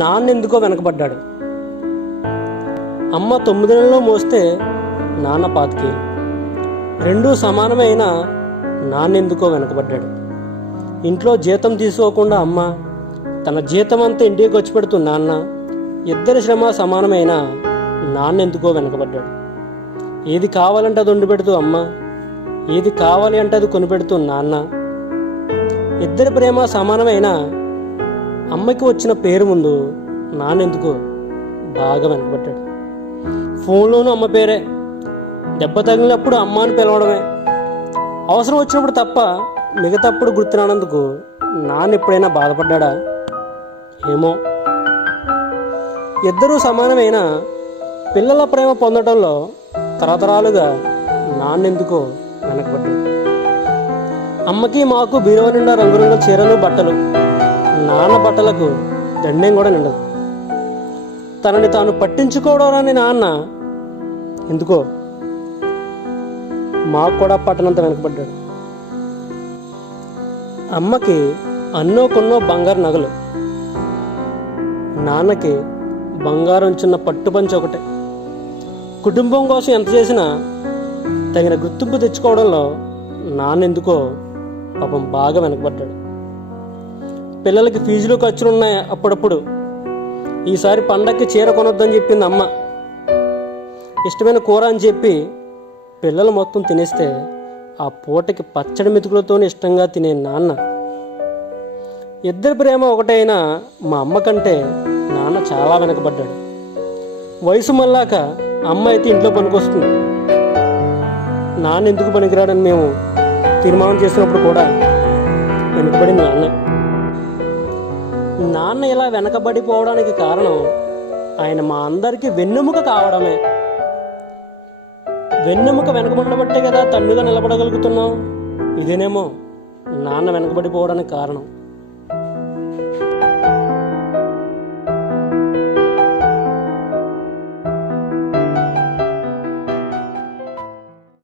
నాన్నెందుకో వెనకబడ్డాడు. అమ్మ 9 నెలల్లో మోస్తే నాన్న 25 ఏళ్ళు. రెండూ సమానమైన నాన్నెందుకో వెనకబడ్డాడు. ఇంట్లో జీతం తీసుకోకుండా అమ్మ, తన జీతం అంతా ఇంటికి ఖర్చు పెడుతూ నాన్న, ఇద్దరి శ్రమ సమానమైన నాన్నెందుకో వెనకబడ్డాడు. ఏది కావాలంటే అది వండి పెడుతూ అమ్మ, ఏది కావాలి అంటే అది కొనిపెడుతూ నాన్న. ఇద్దరి ప్రేమ సమానమైన అమ్మకి వచ్చిన పేరు ముందు నాన్నెందుకో బాగా వెనకబడ్డాడు. ఫోన్లోనూ అమ్మ పేరే, దెబ్బ తగిలినప్పుడు అమ్మ అని పిలవడమే, అవసరం వచ్చినప్పుడు తప్ప మిగతాప్పుడు గుర్తురానందుకు నాన్న ఎప్పుడైనా బాధపడ్డా? ఏమో. ఇద్దరూ సమానమైన పిల్లల ప్రేమ పొందడంలో తరతరాలుగా నాన్నెందుకో వెనకబడ్డాడు. అమ్మకి మాకు బీరువా నిండా రంగురంగుల చీరలు బట్టలు, నాన్న బట్టలకు దండేం కూడా నిండదు. తనని తాను పట్టించుకోవడాన్ని నాన్న ఎందుకో మాకు కూడా పట్టనంత వెనకబడ్డాడు. అమ్మకి అన్నో కొన్నో బంగారు నగలు, నాన్నకి బంగారం చిన్న పట్టుపంచి ఒకటే. కుటుంబం కోసం ఎంత చేసినా తగిన గుర్తింపు తెచ్చుకోవడంలో నాన్నెందుకో పాపం బాగా వెనకబడ్డాడు. పిల్లలకి ఫీజులు ఖర్చులు ఉన్నాయి అప్పుడప్పుడు. ఈసారి పండక్కి చీర కొనొద్దని చెప్పింది అమ్మ. ఇష్టమైన కూర అని చెప్పి పిల్లలు మొత్తం తినేస్తే ఆ పూటకి పచ్చడి మెతుకులతో ఇష్టంగా తినే నాన్న. ఇద్దరి ప్రేమ ఒకటైనా మా అమ్మ కంటే నాన్న చాలా వెనకబడ్డాడు. వయసు మళ్ళాక అమ్మ అయితే ఇంట్లో పనికొస్తుంది, నాన్న ఎందుకు పనికిరాడని మేము తీర్మానం చేసినప్పుడు కూడా వెనుకబడింది నాన్న. నాన్న ఇలా వెనకబడిపోవడానికి కారణం ఆయన మా అందరికీ వెన్నెముక కావడమే. వెన్నెముక వెనకబడబట్టే కదా తండ్రిగా నిలబడగలుగుతున్నాం. ఇదేనేమో నాన్న వెనకబడిపోవడానికి కారణం.